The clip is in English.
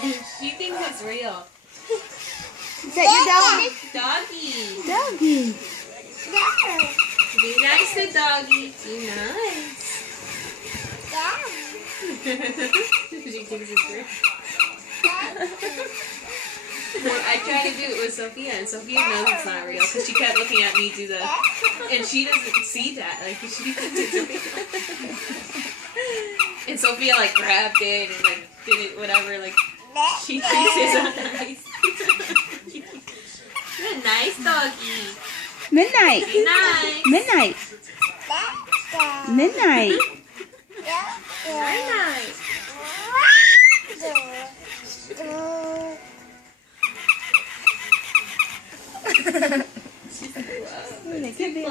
She thinks it's real. Is that your Doggy. doggy? Be nice to doggy. Be nice. She thinks it's real. I tried to do it with Sophia, and Sophia knows it's not real because she kept looking at me do the, and she doesn't see that. Like she thinks it's real. And Sophia like grabbed it and like did it whatever. Like she thinks it's nice. You're a nice doggy. Midnight. Be nice. Midnight. Midnight. Very nice. They could be